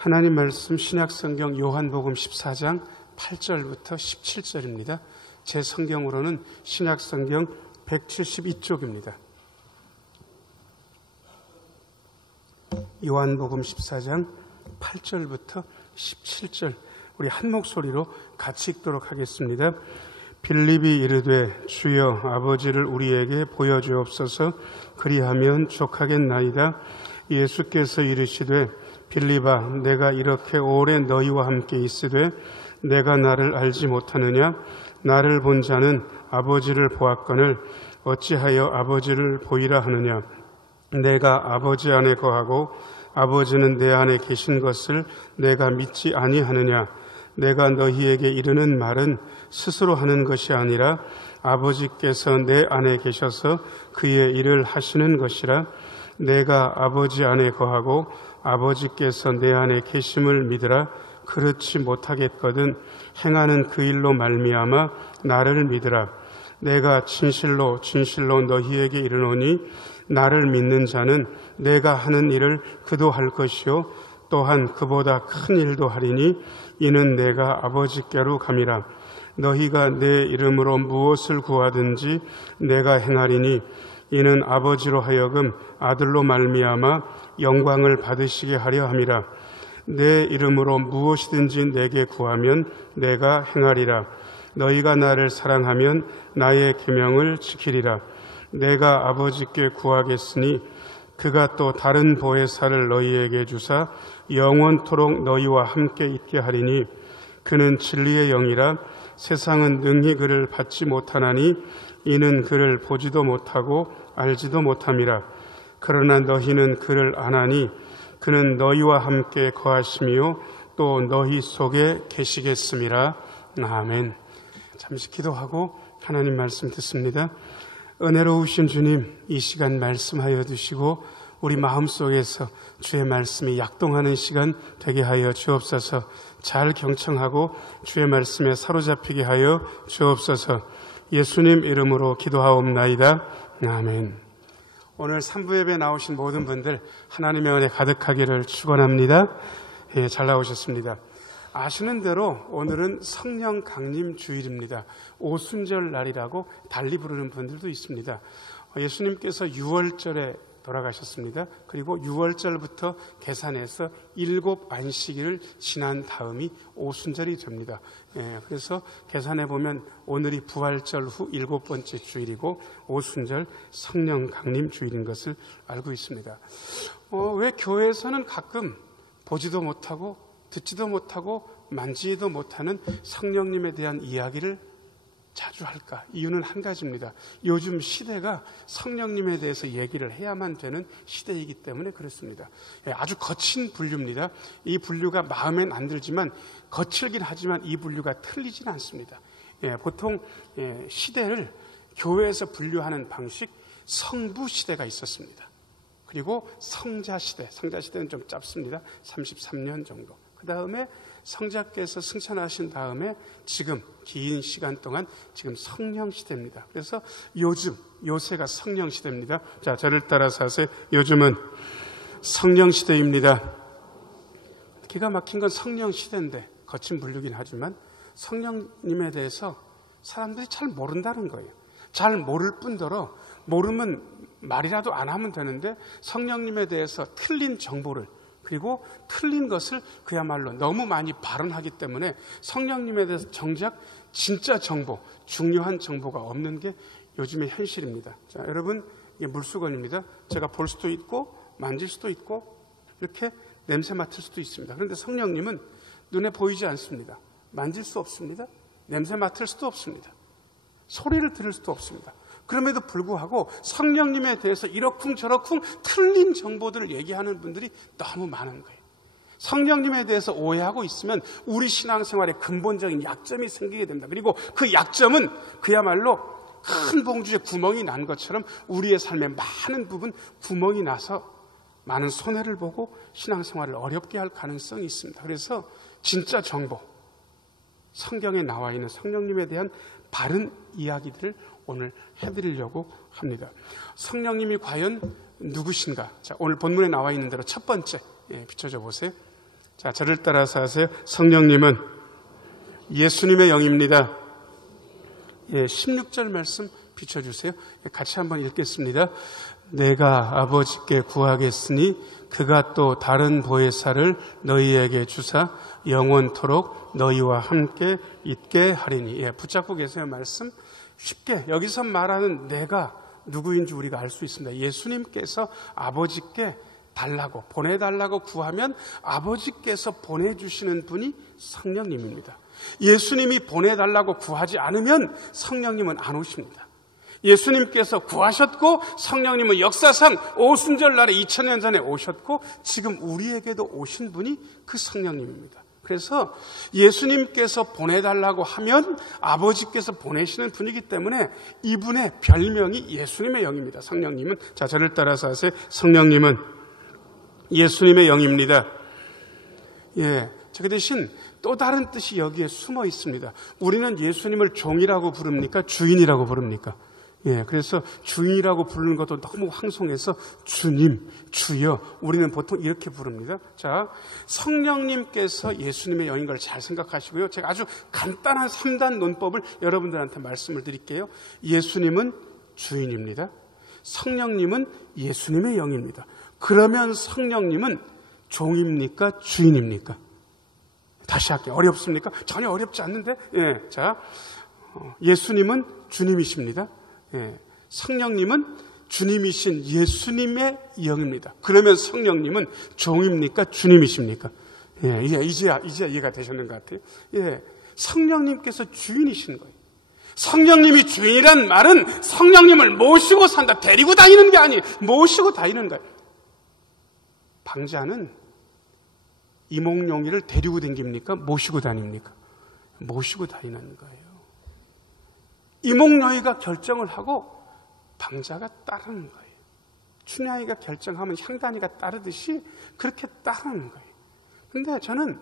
하나님 말씀 신약성경 요한복음 14장 8절부터 17절입니다. 제 성경으로는 신약성경 172쪽입니다. 요한복음 14장 8절부터 17절 우리 한 목소리로 같이 읽도록 하겠습니다. 빌립이 이르되 주여 아버지를 우리에게 보여주옵소서 그리하면 족하겠나이다. 예수께서 이르시되 빌립아 내가 이렇게 오래 너희와 함께 있으되 내가 나를 알지 못하느냐? 나를 본 자는 아버지를 보았거늘 어찌하여 아버지를 보이라 하느냐? 내가 아버지 안에 거하고 아버지는 내 안에 계신 것을 내가 믿지 아니하느냐? 내가 너희에게 이르는 말은 스스로 하는 것이 아니라 아버지께서 내 안에 계셔서 그의 일을 하시는 것이라. 내가 아버지 안에 거하고 아버지께서 내 안에 계심을 믿으라. 그렇지 못하겠거든 행하는 그 일로 말미암아 나를 믿으라. 내가 진실로 진실로 너희에게 이르노니 나를 믿는 자는 내가 하는 일을 그도 할 것이요 또한 그보다 큰 일도 하리니 이는 내가 아버지께로 감이라. 너희가 내 이름으로 무엇을 구하든지 내가 행하리니 이는 아버지로 하여금 아들로 말미암아 영광을 받으시게 하려 함이라. 내 이름으로 무엇이든지 내게 구하면 내가 행하리라. 너희가 나를 사랑하면 나의 계명을 지키리라. 내가 아버지께 구하겠으니 그가 또 다른 보혜사를 너희에게 주사 영원토록 너희와 함께 있게 하리니 그는 진리의 영이라. 세상은 능히 그를 받지 못하나니 이는 그를 보지도 못하고 알지도 못함이라. 그러나 너희는 그를 아나니 그는 너희와 함께 거하시며 또 너희 속에 계시겠음이라. 아멘. 잠시 기도하고 하나님 말씀 듣습니다. 은혜로우신 주님, 이 시간 말씀하여 주시고 우리 마음속에서 주의 말씀이 약동하는 시간 되게 하여 주옵소서. 잘 경청하고 주의 말씀에 사로잡히게 하여 주옵소서. 예수님 이름으로 기도하옵나이다. 아멘. 오늘 3부 예배 나오신 모든 분들 하나님의 은혜 가득하기를 축원합니다. 잘 나오셨습니다. 아시는 대로 오늘은 성령 강림 주일입니다. 오순절 날이라고 달리 부르는 분들도 있습니다. 예수님께서 6월절에 돌아가셨습니다. 그리고 6월절부터 계산해서 7 안식일을 지난 다음이 오순절이 됩니다. 그래서 계산해 보면 오늘이 부활절 후 7번째 주일이고 오순절 성령 강림 주일인 것을 알고 있습니다. 왜 교회에서는 가끔 보지도 못하고 듣지도 못하고 만지지도 못하는 성령님에 대한 이야기를 자주 할까? 이유는 한 가지입니다. 요즘 시대가 성령님에 대해서 얘기를 해야만 되는 시대이기 때문에 그렇습니다. 아주 거친 분류입니다. 이 분류가 마음엔 안 들지만 거칠긴 하지만 이 분류가 틀리진 않습니다. 보통 시대를 교회에서 분류하는 방식, 성부 시대가 있었습니다. 그리고 성자 시대, 성자 시대는 좀 짧습니다. 33년 정도. 그 다음에 성자께서 승천하신 다음에 지금 긴 시간 동안 지금 성령 시대입니다. 그래서 요새가 성령 시대입니다. 자, 저를 따라서 하세요. 요즘은 성령 시대입니다. 기가 막힌 건 성령 시대인데 거친 분류긴 하지만 성령님에 대해서 사람들이 잘 모른다는 거예요. 잘 모를 뿐더러 모르면 말이라도 안 하면 되는데 성령님에 대해서 틀린 정보를 그리고 틀린 것을 그야말로 너무 많이 발언하기 때문에 성령님에 대해서 정작 진짜 정보, 중요한 정보가 없는 게 요즘의 현실입니다. 자, 여러분, 이게 물수건입니다. 제가 볼 수도 있고 만질 수도 있고 이렇게 냄새 맡을 수도 있습니다. 그런데 성령님은 눈에 보이지 않습니다. 만질 수 없습니다. 냄새 맡을 수도 없습니다. 소리를 들을 수도 없습니다. 그럼에도 불구하고 성령님에 대해서 이러쿵저러쿵 틀린 정보들을 얘기하는 분들이 너무 많은 거예요. 성령님에 대해서 오해하고 있으면 우리 신앙생활에 근본적인 약점이 생기게 됩니다. 그리고 그 약점은 그야말로 큰 봉주에 구멍이 난 것처럼 우리의 삶에 많은 부분 구멍이 나서 많은 손해를 보고 신앙생활을 어렵게 할 가능성이 있습니다. 그래서 진짜 정보, 성경에 나와 있는 성령님에 대한 바른 이야기들을 오늘 해드리려고 합니다. 성령님이 과연 누구신가? 자, 오늘 본문에 나와 있는 대로 첫 번째 비춰줘 보세요. 자, 저를 따라서 하세요. 성령님은 예수님의 영입니다. 예, 16절 말씀 비춰주세요. 같이 한번 읽겠습니다. 내가 아버지께 구하겠으니 그가 또 다른 보혜사를 너희에게 주사 영원토록 너희와 함께 있게 하리니. 예, 붙잡고 계세요. 말씀 쉽게 여기서 말하는 내가 누구인지 우리가 알 수 있습니다. 예수님께서 아버지께 달라고 보내달라고 구하면 아버지께서 보내주시는 분이 성령님입니다. 예수님이 보내달라고 구하지 않으면 성령님은 안 오십니다. 예수님께서 구하셨고 성령님은 역사상 오순절 날에 2000년 전에 오셨고 지금 우리에게도 오신 분이 그 성령님입니다. 그래서 예수님께서 보내달라고 하면 아버지께서 보내시는 분이기 때문에 이분의 별명이 예수님의 영입니다. 성령님은. 자, 저를 따라서 하세요. 성령님은 예수님의 영입니다. 예, 그 대신 또 다른 뜻이 여기에 숨어 있습니다. 우리는 예수님을 종이라고 부릅니까? 주인이라고 부릅니까? 예, 그래서 주인이라고 부르는 것도 너무 황송해서 주님, 주여, 우리는 보통 이렇게 부릅니다. 자, 성령님께서 예수님의 영인 걸 잘 생각하시고요. 제가 아주 간단한 3단 논법을 여러분들한테 말씀을 드릴게요. 예수님은 주인입니다. 성령님은 예수님의 영입니다. 그러면 성령님은 종입니까? 주인입니까? 다시 할게요. 어렵습니까? 전혀 어렵지 않는데. 예, 자, 예수님은 주님이십니다. 예, 성령님은 주님이신 예수님의 영입니다. 그러면 성령님은 종입니까? 주님이십니까? 예, 이제 이해가 되셨는 것 같아요. 예, 성령님께서 주인이신 거예요. 성령님이 주인이란 말은 성령님을 모시고 산다. 데리고 다니는 게 아니에요. 모시고 다니는 거예요. 방자는 이몽룡이를 데리고 다닙니까? 모시고 다닙니까? 모시고 다니는 거예요. 이몽룡이가 결정을 하고 방자가 따르는 거예요. 춘향이가 결정하면 향단이가 따르듯이 그렇게 따르는 거예요. 근데 저는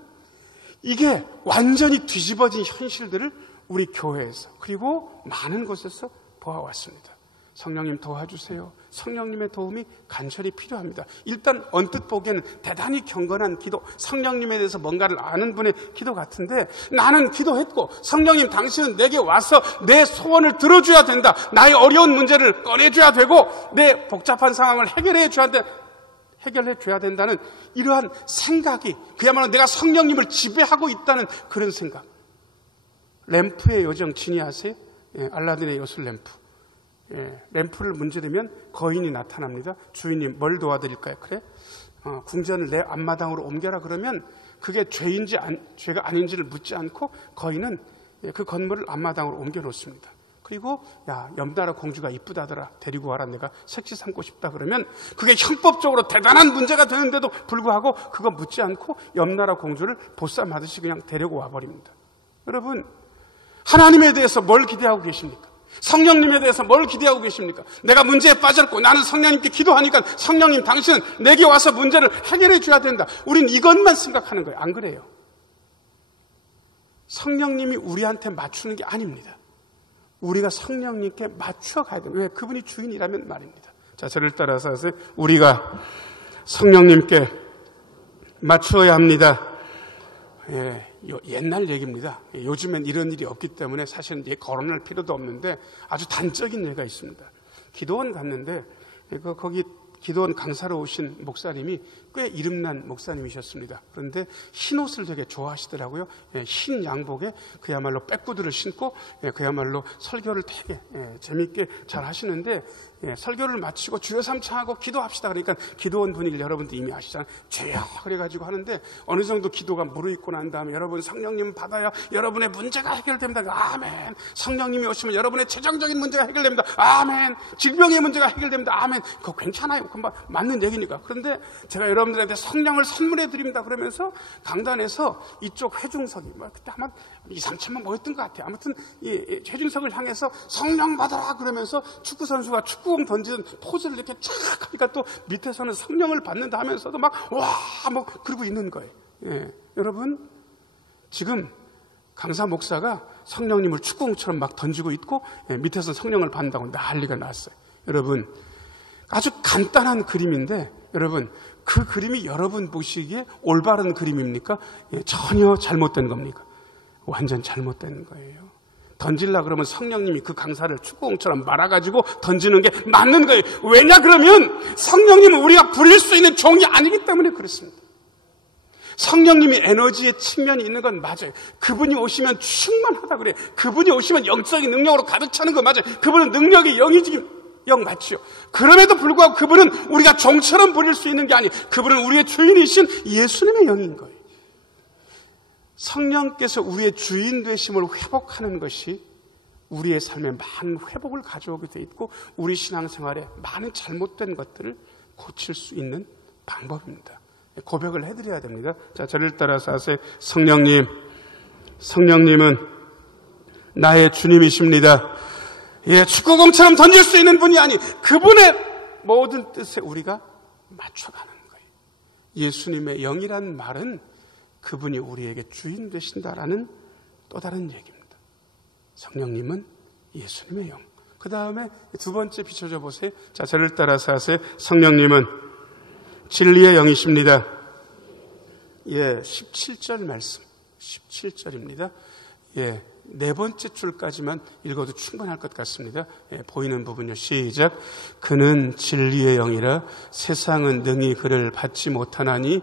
이게 완전히 뒤집어진 현실들을 우리 교회에서 그리고 많은 곳에서 보아왔습니다. 성령님 도와주세요. 성령님의 도움이 간절히 필요합니다. 일단 언뜻 보기에는 대단히 경건한 기도, 성령님에 대해서 뭔가를 아는 분의 기도 같은데 나는 기도했고 성령님 당신은 내게 와서 내 소원을 들어줘야 된다. 나의 어려운 문제를 꺼내줘야 되고 내 복잡한 상황을 해결해 줘야 된다는 이러한 생각이 그야말로 내가 성령님을 지배하고 있다는 그런 생각. 램프의 요정 진이아세요? 예, 알라딘의 요술 램프. 예, 램프를 문지르면 거인이 나타납니다. 주인님 뭘 도와드릴까요? 그래? 궁전을 내 앞마당으로 옮겨라 그러면 그게 죄가 아닌지를 묻지 않고 거인은 그 건물을 앞마당으로 옮겨 놓습니다. 그리고 야, 염나라 공주가 이쁘다더라. 데리고 와라. 내가 색시 삼고 싶다 그러면 그게 형법적으로 대단한 문제가 되는데도 불구하고 그거 묻지 않고 염나라 공주를 보쌈하듯이 그냥 데리고 와버립니다. 여러분, 하나님에 대해서 뭘 기대하고 계십니까? 성령님에 대해서 뭘 기대하고 계십니까? 내가 문제에 빠졌고 나는 성령님께 기도하니까 성령님 당신은 내게 와서 문제를 해결해 줘야 된다. 우린 이것만 생각하는 거예요. 안 그래요. 성령님이 우리한테 맞추는 게 아닙니다. 우리가 성령님께 맞춰 가야 돼요. 왜? 그분이 주인이라면 말입니다. 자, 저를 따라서 하세요. 우리가 성령님께 맞추어야 합니다. 예, 옛날 얘기입니다. 요즘엔 이런 일이 없기 때문에 사실은 거론할 필요도 없는데 아주 단적인 예가 있습니다. 기도원 갔는데 거기 기도원 강사로 오신 목사님이 꽤 이름난 목사님이셨습니다. 그런데 흰 옷을 되게 좋아하시더라고요. 흰 양복에 그야말로 빼꾸들을 신고 그야말로 설교를 되게 재미있게 잘 하시는데 설교를 마치고 주여 삼창하고 기도합시다. 그러니까 기도원 분위기를 여러분도 이미 아시잖아요. 주여 그래가지고 하는데 어느 정도 기도가 무르익고 난 다음에 여러분 성령님 받아야 여러분의 문제가 해결됩니다. 아멘. 성령님이 오시면 여러분의 최종적인 문제가 해결됩니다. 아멘. 질병의 문제가 해결됩니다. 아멘. 그거 괜찮아요. 금방 맞는 얘기니까. 그런데 제가 여러분들한테 성령을 선물해 드립니다. 그러면서 강단에서 이쪽 회중석이 그때 아마 2, 3천만 모였던 것 같아요. 아무튼 이 회중석을 향해서 성령 받아라 그러면서 축구 선수가 축구공 던지는 포즈를 이렇게 쫙 하니까 또 밑에서는 성령을 받는다 하면서도 막 그러고 있는 거예요. 예. 여러분 지금 강사 목사가 성령님을 축구공처럼 막 던지고 있고 밑에서 성령을 받는다고 난리가 났어요. 여러분 아주 간단한 그림인데 여러분 그 그림이 여러분 보시기에 올바른 그림입니까? 예, 전혀 잘못된 겁니까? 완전 잘못된 거예요. 던질라 그러면 성령님이 그 강사를 축구공처럼 말아가지고 던지는 게 맞는 거예요. 왜냐 그러면 성령님은 우리가 부릴 수 있는 종이 아니기 때문에 그렇습니다. 성령님이 에너지의 측면이 있는 건 맞아요. 그분이 오시면 충만하다 그래요. 그분이 오시면 영적인 능력으로 가득 차는 거 맞아요. 그분은 능력이 영이지, 영 맞죠. 그럼에도 불구하고 그분은 우리가 종처럼 부릴 수 있는 게 아니에요. 그분은 우리의 주인이신 예수님의 영인 거예요. 성령께서 우리의 주인 되심을 회복하는 것이 우리의 삶에 많은 회복을 가져오게 돼 있고 우리 신앙생활에 많은 잘못된 것들을 고칠 수 있는 방법입니다. 고백을 해드려야 됩니다. 자, 저를 따라서 하세요. 성령님은 나의 주님이십니다. 예, 축구공처럼 던질 수 있는 분이 아니 그분의 모든 뜻에 우리가 맞춰가는 거예요. 예수님의 영이란 말은 그분이 우리에게 주인 되신다라는 또 다른 얘기입니다. 성령님은 예수님의 영. 그 다음에 두 번째 비춰줘 보세요. 자, 저를 따라서 하세요. 성령님은 진리의 영이십니다. 예, 17절 말씀. 17절입니다. 예, 네 번째 줄까지만 읽어도 충분할 것 같습니다. 예, 보이는 부분요. 시작. 그는 진리의 영이라 세상은 능히 그를 받지 못하나니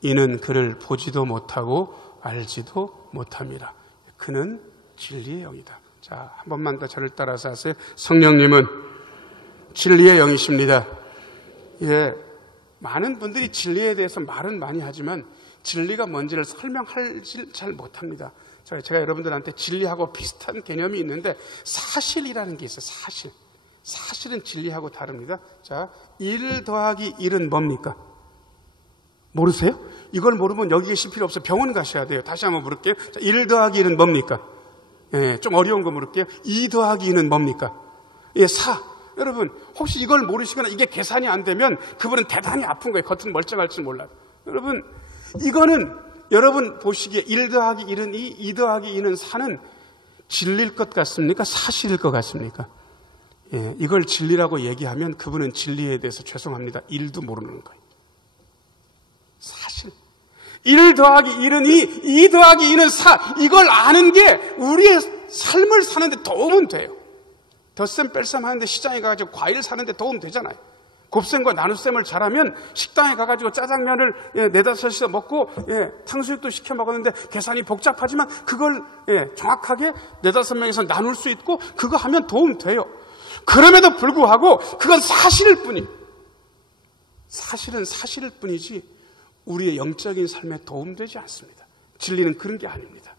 이는 그를 보지도 못하고 알지도 못함이라. 그는 진리의 영이다. 자, 한 번만 더 저를 따라서 하세요. 성령님은 진리의 영이십니다. 예, 많은 분들이 진리에 대해서 말은 많이 하지만 진리가 뭔지를 설명하지 잘 못합니다. 제가 여러분들한테 진리하고 비슷한 개념이 있는데 사실이라는 게 있어요. 사실. 사실은 진리하고 다릅니다. 자, 1 더하기 1은 뭡니까? 모르세요? 이걸 모르면 여기 계실 필요 없어요. 병원 가셔야 돼요. 다시 한번 물을게요. 자, 1 더하기 1은 뭡니까? 예, 좀 어려운 거 물을게요. 2 더하기 2는 뭡니까? 예, 4. 여러분, 혹시 이걸 모르시거나 이게 계산이 안 되면 그분은 대단히 아픈 거예요. 겉은 멀쩡할지 몰라도. 여러분, 이거는 여러분 보시기에 1 더하기 1은 2 더하기 2는 4는 진리일 것 같습니까? 사실일 것 같습니까? 예, 이걸 진리라고 얘기하면 그분은 진리에 대해서 죄송합니다. 1도 모르는 거예요. 사실. 1 더하기 1은 2 더하기 2는 4. 이걸 아는 게 우리의 삶을 사는데 도움은 돼요. 덧셈 뺄셈 하는데 시장에 가가지고 과일 사는데 도움 되잖아요. 곱셈과 나눗셈을 잘하면 식당에 가가지고 짜장면을 4-5시서 먹고 탕수육도 시켜 먹었는데 계산이 복잡하지만 그걸 정확하게 4-5명에서 나눌 수 있고 그거 하면 도움 돼요. 그럼에도 불구하고 그건 사실일 뿐이에요. 사실은 사실일 뿐이지 우리의 영적인 삶에 도움되지 않습니다. 진리는 그런 게 아닙니다.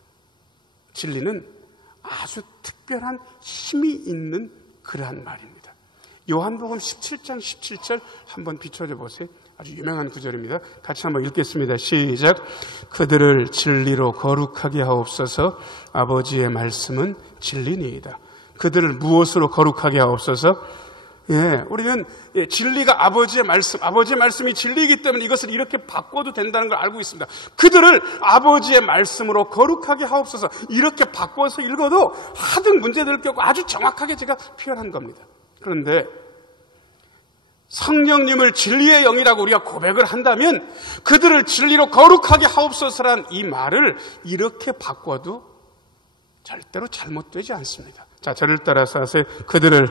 진리는 아주 특별한 힘이 있는 그러한 말입니다. 요한복음 17장 17절 한번 비춰줘 보세요. 아주 유명한 구절입니다. 같이 한번 읽겠습니다. 시작. 그들을 진리로 거룩하게 하옵소서. 아버지의 말씀은 진리니이다. 그들을 무엇으로 거룩하게 하옵소서? 예, 우리는 진리가 아버지의 말씀이 진리이기 때문에 이것을 이렇게 바꿔도 된다는 걸 알고 있습니다. 그들을 아버지의 말씀으로 거룩하게 하옵소서. 이렇게 바꿔서 읽어도 하등 문제될 게 없고 아주 정확하게 제가 표현한 겁니다. 그런데 성령님을 진리의 영이라고 우리가 고백을 한다면 그들을 진리로 거룩하게 하옵소서란 이 말을 이렇게 바꿔도 절대로 잘못되지 않습니다. 자, 저를 따라서 하세요. 그들을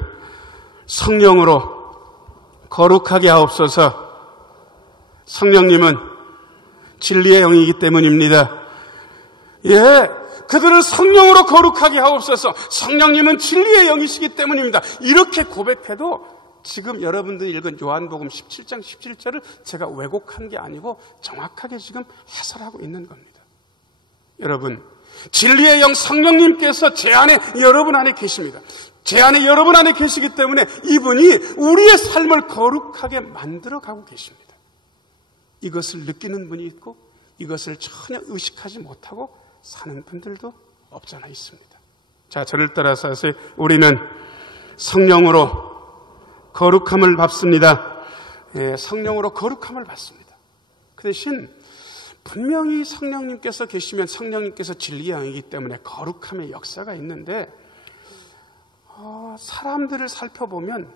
성령으로 거룩하게 하옵소서. 성령님은 진리의 영이기 때문입니다. 예, 그들을 성령으로 거룩하게 하옵소서. 성령님은 진리의 영이시기 때문입니다. 이렇게 고백해도 지금 여러분들이 읽은 요한복음 17장 17절을 제가 왜곡한 게 아니고 정확하게 지금 해설하고 있는 겁니다. 여러분, 진리의 영 성령님께서 제 안에 여러분 안에 계십니다. 제 안에 여러분 안에 계시기 때문에 이분이 우리의 삶을 거룩하게 만들어가고 계십니다. 이것을 느끼는 분이 있고 이것을 전혀 의식하지 못하고 사는 분들도 없잖아 있습니다. 자, 저를 따라서 하세요. 우리는 성령으로 거룩함을 받습니다. 예, 성령으로 거룩함을 받습니다. 그 대신 분명히 성령님께서 계시면 성령님께서 진리의 영이기 때문에 거룩함의 역사가 있는데 사람들을 살펴보면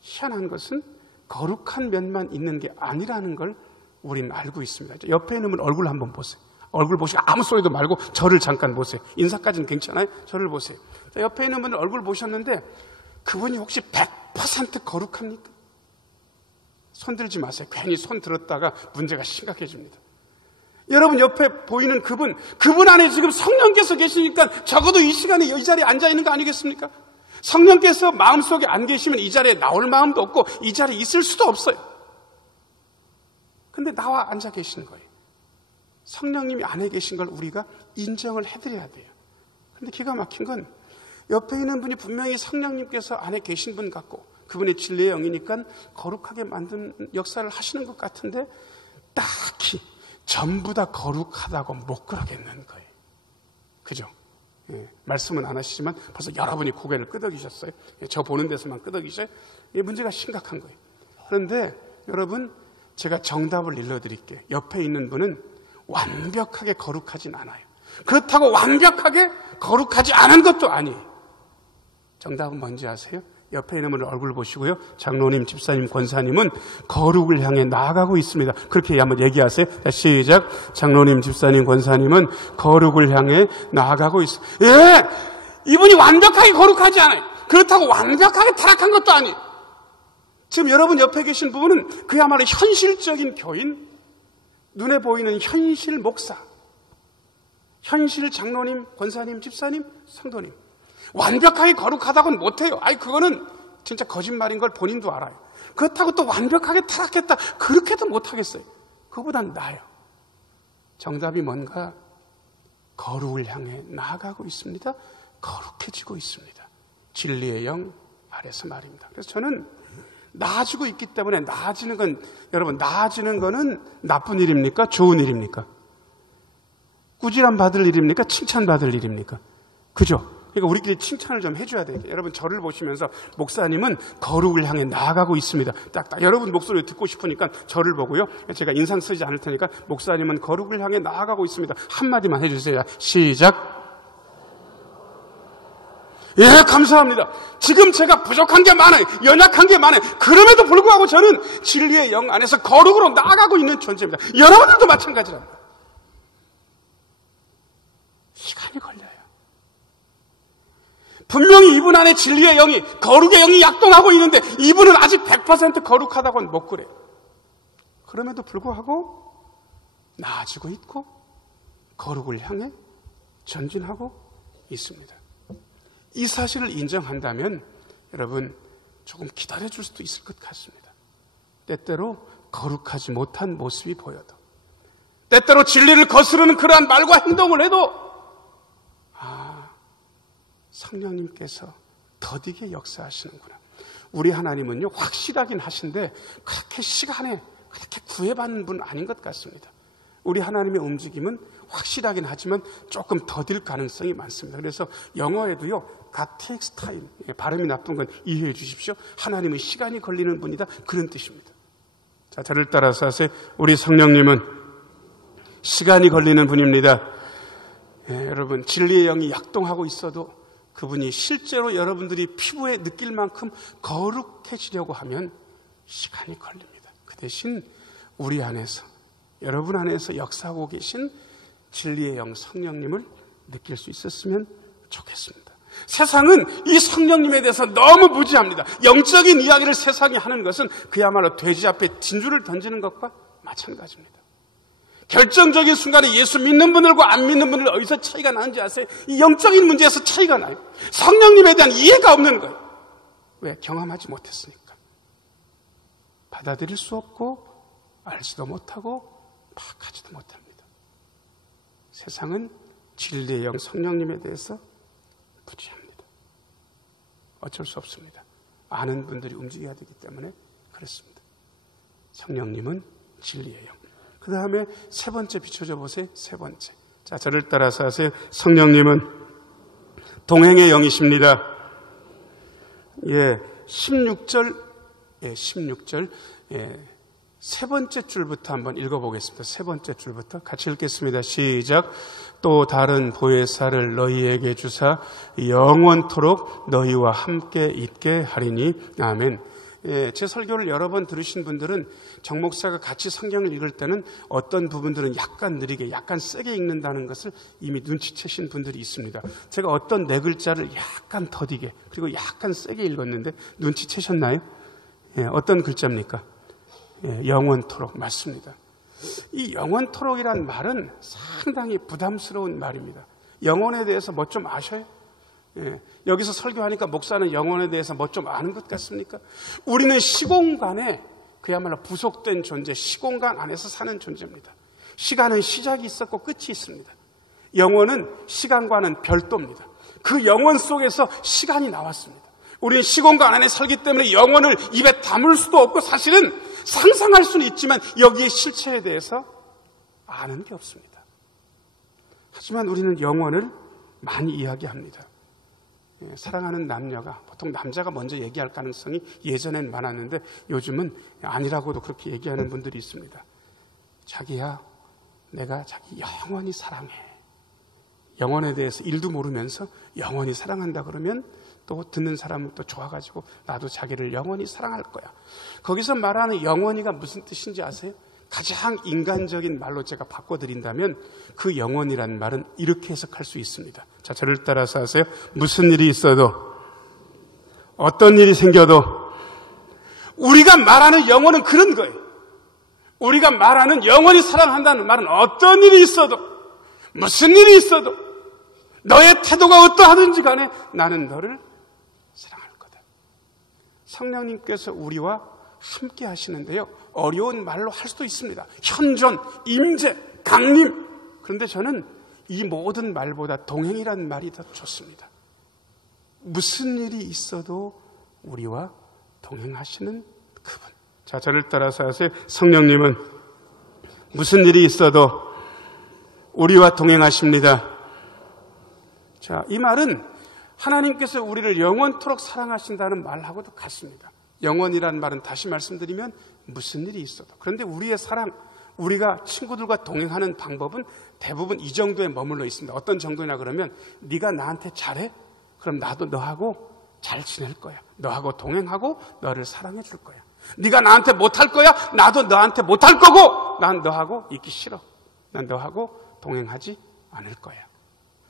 희한한 것은 거룩한 면만 있는 게 아니라는 걸 우리는 알고 있습니다. 옆에 있는 분 얼굴 한번 보세요. 얼굴 보시고 아무 소리도 말고 저를 잠깐 보세요. 인사까지는 괜찮아요? 저를 보세요. 자, 옆에 있는 분들 얼굴 보셨는데 그분이 혹시 100% 거룩합니까? 손 들지 마세요. 괜히 손 들었다가 문제가 심각해집니다. 여러분 옆에 보이는 그분 안에 지금 성령께서 계시니까 적어도 이 시간에 이 자리에 앉아 있는 거 아니겠습니까? 성령께서 마음속에 안 계시면 이 자리에 나올 마음도 없고 이 자리에 있을 수도 없어요. 근데 나와 앉아 계시는 거예요. 성령님이 안에 계신 걸 우리가 인정을 해드려야 돼요. 근데 기가 막힌 건 옆에 있는 분이 분명히 성령님께서 안에 계신 분 같고 그분의 진리의 영이니까 거룩하게 만든 역사를 하시는 것 같은데 딱히 전부 다 거룩하다고 못 그러겠는 거예요. 그죠? 예, 말씀은 안 하시지만 벌써 여러분이 고개를 끄덕이셨어요. 예, 저 보는 데서만 끄덕이셔요. 이 문제가 심각한 거예요. 그런데 여러분 제가 정답을 일러드릴게요. 옆에 있는 분은 완벽하게 거룩하진 않아요. 그렇다고 완벽하게 거룩하지 않은 것도 아니에요. 정답은 뭔지 아세요? 옆에 있는 분을 얼굴 보시고요. 장로님, 집사님, 권사님은 거룩을 향해 나아가고 있습니다. 그렇게 한번 얘기하세요. 자, 시작. 장로님, 집사님, 권사님은 거룩을 향해 나아가고 있습니다. 예! 이분이 완벽하게 거룩하지 않아요. 그렇다고 완벽하게 타락한 것도 아니에요. 지금 여러분 옆에 계신 부분은 그야말로 현실적인 교인, 눈에 보이는 현실 목사, 현실 장로님, 권사님, 집사님, 성도님. 완벽하게 거룩하다고는 못해요. 그거는 진짜 거짓말인 걸 본인도 알아요. 그렇다고 또 완벽하게 타락했다. 그렇게도 못하겠어요. 그거보단 나아요. 정답이 뭔가? 거룩을 향해 나아가고 있습니다. 거룩해지고 있습니다. 진리의 영 아래서 말입니다. 그래서 저는 나아지고 있기 때문에 나아지는 건, 여러분, 나아지는 거는 나쁜 일입니까? 좋은 일입니까? 꾸지람 받을 일입니까? 칭찬 받을 일입니까? 그죠? 그러니까 우리끼리 칭찬을 좀 해줘야 돼요. 여러분 저를 보시면서 목사님은 거룩을 향해 나아가고 있습니다. 딱 여러분 목소리를 듣고 싶으니까 저를 보고요. 제가 인상 쓰지 않을 테니까 목사님은 거룩을 향해 나아가고 있습니다. 한마디만 해주세요. 시작. 예, 감사합니다. 지금 제가 부족한 게 많아요. 연약한 게 많아요. 그럼에도 불구하고 저는 진리의 영 안에서 거룩으로 나아가고 있는 존재입니다. 여러분들도 마찬가지랍니다. 시간이 걸려요. 분명히 이분 안에 진리의 영이, 거룩의 영이 약동하고 있는데 이분은 아직 100% 거룩하다고는 못 그래요. 그럼에도 불구하고 나아지고 있고 거룩을 향해 전진하고 있습니다. 이 사실을 인정한다면 여러분 조금 기다려줄 수도 있을 것 같습니다. 때때로 거룩하지 못한 모습이 보여도, 때때로 진리를 거스르는 그러한 말과 행동을 해도 성령님께서 더디게 역사하시는구나. 우리 하나님은요, 확실하긴 하신데 그렇게 시간에 그렇게 구애받는 분 아닌 것 같습니다. 우리 하나님의 움직임은 확실하긴 하지만 조금 더딜 가능성이 많습니다. 그래서 영어에도요, God takes time. 발음이 나쁜 건 이해해 주십시오. 하나님은 시간이 걸리는 분이다. 그런 뜻입니다. 자, 저를 따라서 하세요. 우리 성령님은 시간이 걸리는 분입니다. 여러분, 진리의 영이 약동하고 있어도 그분이 실제로 여러분들이 피부에 느낄 만큼 거룩해지려고 하면 시간이 걸립니다. 그 대신 우리 안에서, 여러분 안에서 역사하고 계신 진리의 영 성령님을 느낄 수 있었으면 좋겠습니다. 세상은 이 성령님에 대해서 너무 무지합니다. 영적인 이야기를 세상이 하는 것은 그야말로 돼지 앞에 진주를 던지는 것과 마찬가지입니다. 결정적인 순간에 예수 믿는 분들과 안 믿는 분들 어디서 차이가 나는지 아세요? 이 영적인 문제에서 차이가 나요. 성령님에 대한 이해가 없는 거예요. 왜? 경험하지 못했으니까. 받아들일 수 없고 알지도 못하고 파악하지도 못합니다. 세상은 진리의 영 성령님에 대해서 부지합니다. 어쩔 수 없습니다. 아는 분들이 움직여야 되기 때문에 그렇습니다. 성령님은 진리의 영. 그 다음에 세 번째 비춰줘 보세요. 세 번째. 자, 저를 따라서 하세요. 성령님은 동행의 영이십니다. 16절, 16절, 세 번째 줄부터 한번 읽어보겠습니다. 세 번째 줄부터 같이 읽겠습니다. 시작. 또 다른 보혜사를 너희에게 주사 영원토록 너희와 함께 있게 하리니. 아멘. 제 설교를 여러 번 들으신 분들은 정 목사가 같이 성경을 읽을 때는 어떤 부분들은 약간 느리게, 약간 세게 읽는다는 것을 이미 눈치채신 분들이 있습니다. 제가 어떤 네 글자를 약간 더디게, 그리고 약간 세게 읽었는데 눈치채셨나요? 어떤 글자입니까? 영원토록. 맞습니다. 이 영원토록이란 말은 상당히 부담스러운 말입니다. 영혼에 대해서 뭐 좀 아셔요? 여기서 설교하니까 목사는 영혼에 대해서 뭐 좀 아는 것 같습니까? 우리는 시공간에 그야말로 부속된 존재, 시공간 안에서 사는 존재입니다. 시간은 시작이 있었고 끝이 있습니다. 영혼은 시간과는 별도입니다. 그 영혼 속에서 시간이 나왔습니다. 우리는 시공간 안에 살기 때문에 영혼을 입에 담을 수도 없고 사실은 상상할 수는 있지만 여기에 실체에 대해서 아는 게 없습니다. 하지만 우리는 영혼을 많이 이야기합니다. 사랑하는 남녀가, 보통 남자가 먼저 얘기할 가능성이 예전엔 많았는데 요즘은 아니라고도 그렇게 얘기하는 분들이 있습니다. 자기야, 내가 자기 영원히 사랑해. 영혼에 대해서 일도 모르면서 영원히 사랑한다 그러면 또 듣는 사람은 또 좋아가지고 나도 자기를 영원히 사랑할 거야. 거기서 말하는 영원히가 무슨 뜻인지 아세요? 가장 인간적인 말로 제가 바꿔드린다면 그 영원이란 말은 이렇게 해석할 수 있습니다. 자, 저를 따라서 하세요. 무슨 일이 있어도, 어떤 일이 생겨도 우리가 말하는 영혼은 그런 거예요. 우리가 말하는 영원히 사랑한다는 말은 어떤 일이 있어도, 무슨 일이 있어도 너의 태도가 어떠하든지 간에 나는 너를 사랑할 거다. 성령님께서 우리와 함께 하시는데요. 어려운 말로 할 수도 있습니다. 현존, 임재, 강림. 그런데 저는 이 모든 말보다 동행이란 말이 더 좋습니다. 무슨 일이 있어도 우리와 동행하시는 그분. 자, 저를 따라서 하세요. 성령님은 무슨 일이 있어도 우리와 동행하십니다. 자, 이 말은 하나님께서 우리를 영원토록 사랑하신다는 말하고도 같습니다. 영원이라는 말은 다시 말씀드리면 무슨 일이 있어도. 그런데 우리의 사랑, 우리가 친구들과 동행하는 방법은 대부분 이 정도에 머물러 있습니다. 어떤 정도냐 그러면 네가 나한테 잘해? 그럼 나도 너하고 잘 지낼 거야. 너하고 동행하고 너를 사랑해 줄 거야. 네가 나한테 못할 거야? 나도 너한테 못할 거고 난 너하고 있기 싫어. 난 너하고 동행하지 않을 거야.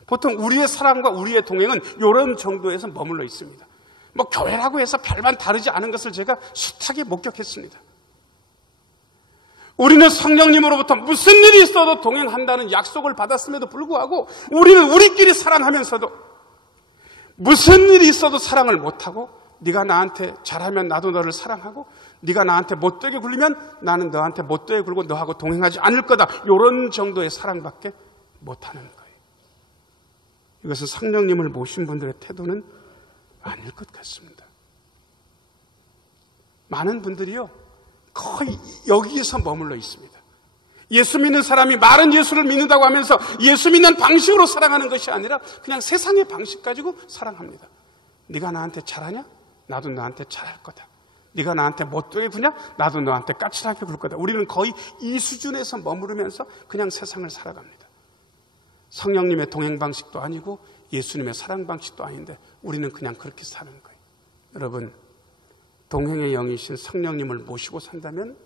보통 우리의 사랑과 우리의 동행은 이런 정도에서 머물러 있습니다. 뭐 교회라고 해서 별반 다르지 않은 것을 제가 숱하게 목격했습니다. 우리는 성령님으로부터 무슨 일이 있어도 동행한다는 약속을 받았음에도 불구하고 우리는 우리끼리 사랑하면서도 무슨 일이 있어도 사랑을 못하고 네가 나한테 잘하면 나도 너를 사랑하고 네가 나한테 못되게 굴리면 나는 너한테 못되게 굴고 너하고 동행하지 않을 거다. 이런 정도의 사랑밖에 못하는 거예요. 이것은 성령님을 모신 분들의 태도는 아닐 것 같습니다. 많은 분들이요, 거의 여기에서 머물러 있습니다. 예수 믿는 사람이 말은 예수를 믿는다고 하면서 예수 믿는 방식으로 사랑하는 것이 아니라 그냥 세상의 방식 가지고 사랑합니다. 네가 나한테 잘하냐? 나도 너한테 잘할 거다. 네가 나한테 못되게 구냐? 나도 너한테 까칠하게 굴 거다. 우리는 거의 이 수준에서 머무르면서 그냥 세상을 살아갑니다. 성령님의 동행 방식도 아니고 예수님의 사랑 방식도 아닌데 우리는 그냥 그렇게 사는 거예요. 여러분, 동행의 영이신 성령님을 모시고 산다면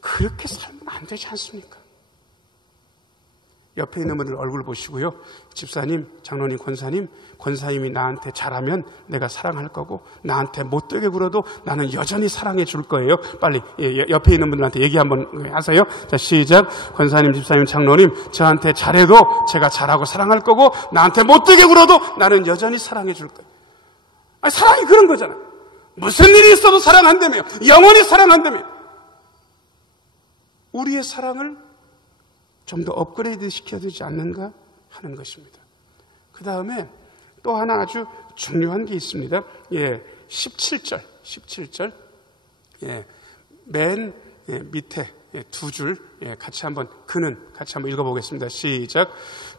그렇게 살면 안 되지 않습니까? 옆에 있는 분들 얼굴 보시고요. 집사님, 장로님, 권사님이 나한테 잘하면 내가 사랑할 거고 나한테 못되게 굴어도 나는 여전히 사랑해 줄 거예요. 빨리 옆에 있는 분들한테 얘기 한번 하세요. 자, 시작. 권사님, 집사님, 장로님, 저한테 잘해도 제가 잘하고 사랑할 거고 나한테 못되게 굴어도 나는 여전히 사랑해 줄 거예요. 아니, 사랑이 그런 거잖아요. 무슨 일이 있어도 사랑한다며, 영원히 사랑한다며. 우리의 사랑을 좀 더 업그레이드 시켜야 되지 않는가 하는 것입니다. 그 다음에 또 하나 아주 중요한 게 있습니다. 17절. 맨 밑에 두 줄 같이 한번 읽어보겠습니다. 시작.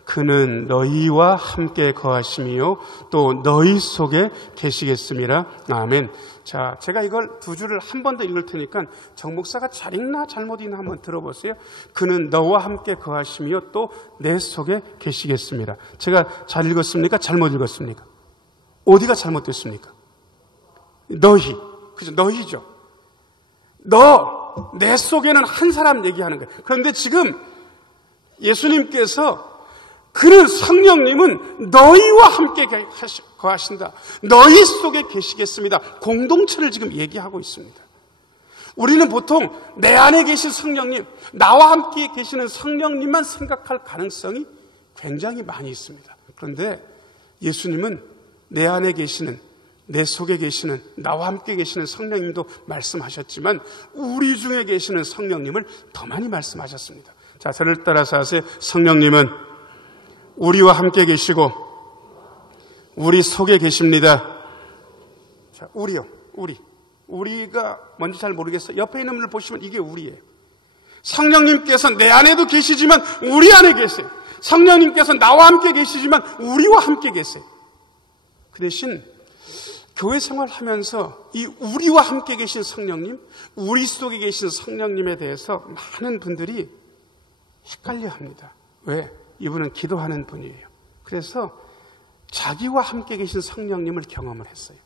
그는 너희와 함께 거하심이요 또 너희 속에 계시겠음이라. 아멘. 자, 제가 이걸 두 줄을 한 번 더 읽을 테니까 정 목사가 잘 읽나 잘못 읽나 한번 들어보세요. 그는 너와 함께 거하심이요 또 내 속에 계시겠습니다. 제가 잘 읽었습니까? 잘못 읽었습니까? 어디가 잘못됐습니까? 너희. 그죠? 너희죠. 너, 내 속에는 한 사람 얘기하는 거예요. 그런데 지금 예수님께서 그는 성령님은 너희와 함께 거하신다. 너희 속에 계시겠습니다. 공동체를 지금 얘기하고 있습니다. 우리는 보통 내 안에 계신 성령님, 나와 함께 계시는 성령님만 생각할 가능성이 굉장히 많이 있습니다. 그런데 예수님은 내 안에 계시는, 내 속에 계시는, 나와 함께 계시는 성령님도 말씀하셨지만 우리 중에 계시는 성령님을 더 많이 말씀하셨습니다. 자, 저를 따라서 하세요. 성령님은 우리와 함께 계시고 우리 속에 계십니다. 자, 우리요. 우리가 뭔지 잘 모르겠어요. 옆에 있는 분을 보시면 이게 우리예요. 성령님께서 내 안에도 계시지만 우리 안에 계세요. 성령님께서 나와 함께 계시지만 우리와 함께 계세요. 그 대신 교회 생활하면서 이 우리와 함께 계신 성령님, 우리 속에 계신 성령님에 대해서 많은 분들이 헷갈려 합니다. 왜? 이분은 기도하는 분이에요. 그래서 자기와 함께 계신 성령님을 경험을 했어요.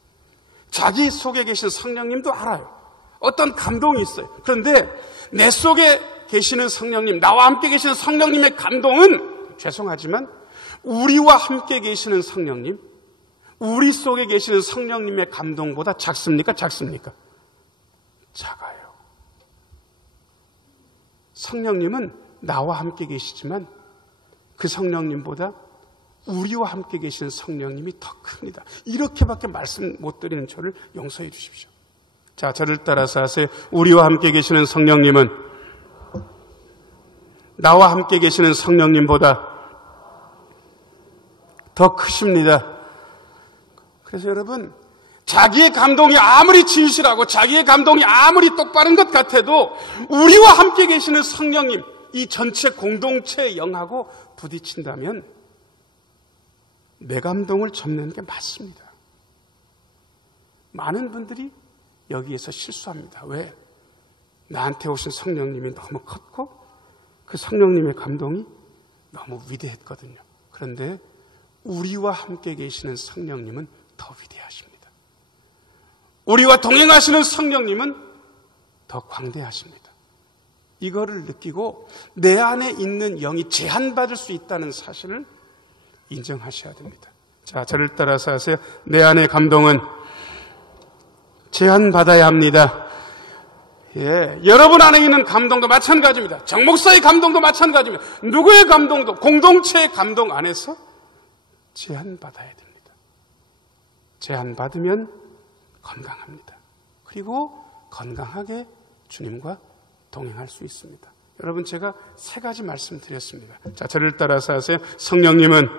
자기 속에 계신 성령님도 알아요. 어떤 감동이 있어요. 그런데 내 속에 계시는 성령님, 나와 함께 계시는 성령님의 감동은 죄송하지만 우리와 함께 계시는 성령님, 우리 속에 계시는 성령님의 감동보다 작습니까? 작습니까? 작아요. 성령님은 나와 함께 계시지만 그 성령님보다 우리와 함께 계시는 성령님이 더 큽니다. 이렇게밖에 말씀 못 드리는 저를 용서해 주십시오. 자, 저를 따라서 하세요. 우리와 함께 계시는 성령님은 나와 함께 계시는 성령님보다 더 크십니다. 그래서 여러분, 자기의 감동이 아무리 진실하고 자기의 감동이 아무리 똑바른 것 같아도 우리와 함께 계시는 성령님, 이 전체 공동체의 영하고 부딪힌다면 내 감동을 접는 게 맞습니다. 많은 분들이 여기에서 실수합니다. 왜? 나한테 오신 성령님이 너무 컸고 그 성령님의 감동이 너무 위대했거든요. 그런데 우리와 함께 계시는 성령님은 더 위대하십니다. 우리와 동행하시는 성령님은 더 광대하십니다. 이거를 느끼고 내 안에 있는 영이 제한받을 수 있다는 사실을 인정하셔야 됩니다. 자, 저를 따라서 하세요. 내 안의 감동은 제한받아야 합니다. 예, 여러분 안에 있는 감동도 마찬가지입니다. 정 목사의 감동도 마찬가지입니다. 누구의 감동도 공동체의 감동 안에서 제한받아야 됩니다. 제한받으면 건강합니다. 그리고 건강하게 주님과 동행할 수 있습니다. 여러분, 제가 3가지 말씀드렸습니다. 자, 저를 따라서 하세요. 성령님은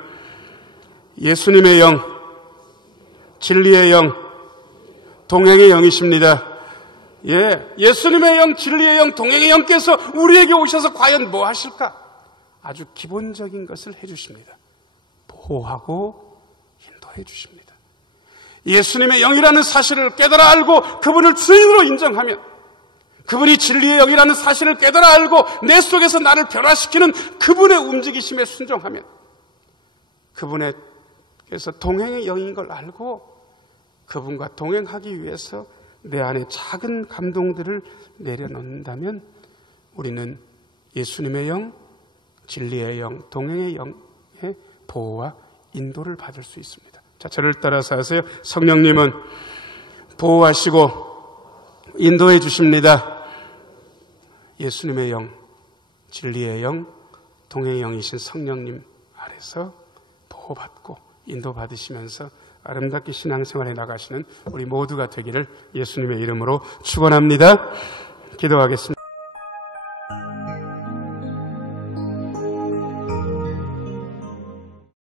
예수님의 영, 진리의 영, 동행의 영이십니다. 예, 예수님의 영, 진리의 영, 동행의 영께서 우리에게 오셔서 과연 뭐 하실까? 아주 기본적인 것을 해주십니다. 보호하고 인도해 주십니다. 예수님의 영이라는 사실을 깨달아 알고 그분을 주인으로 인정하면, 그분이 진리의 영이라는 사실을 깨달아 알고 내 속에서 나를 변화시키는 그분의 움직이심에 순종하면, 그분께서 동행의 영인 걸 알고 그분과 동행하기 위해서 내 안에 작은 감동들을 내려놓는다면 우리는 예수님의 영, 진리의 영, 동행의 영의 보호와 인도를 받을 수 있습니다. 자, 저를 따라서 하세요. 성령님은 보호하시고 인도해 주십니다. 예수님의 영, 진리의 영, 동행의 영이신 성령님 아래서 보호받고 인도받으시면서 아름답게 신앙생활에 나가시는 우리 모두가 되기를 예수님의 이름으로 축원합니다. 기도하겠습니다.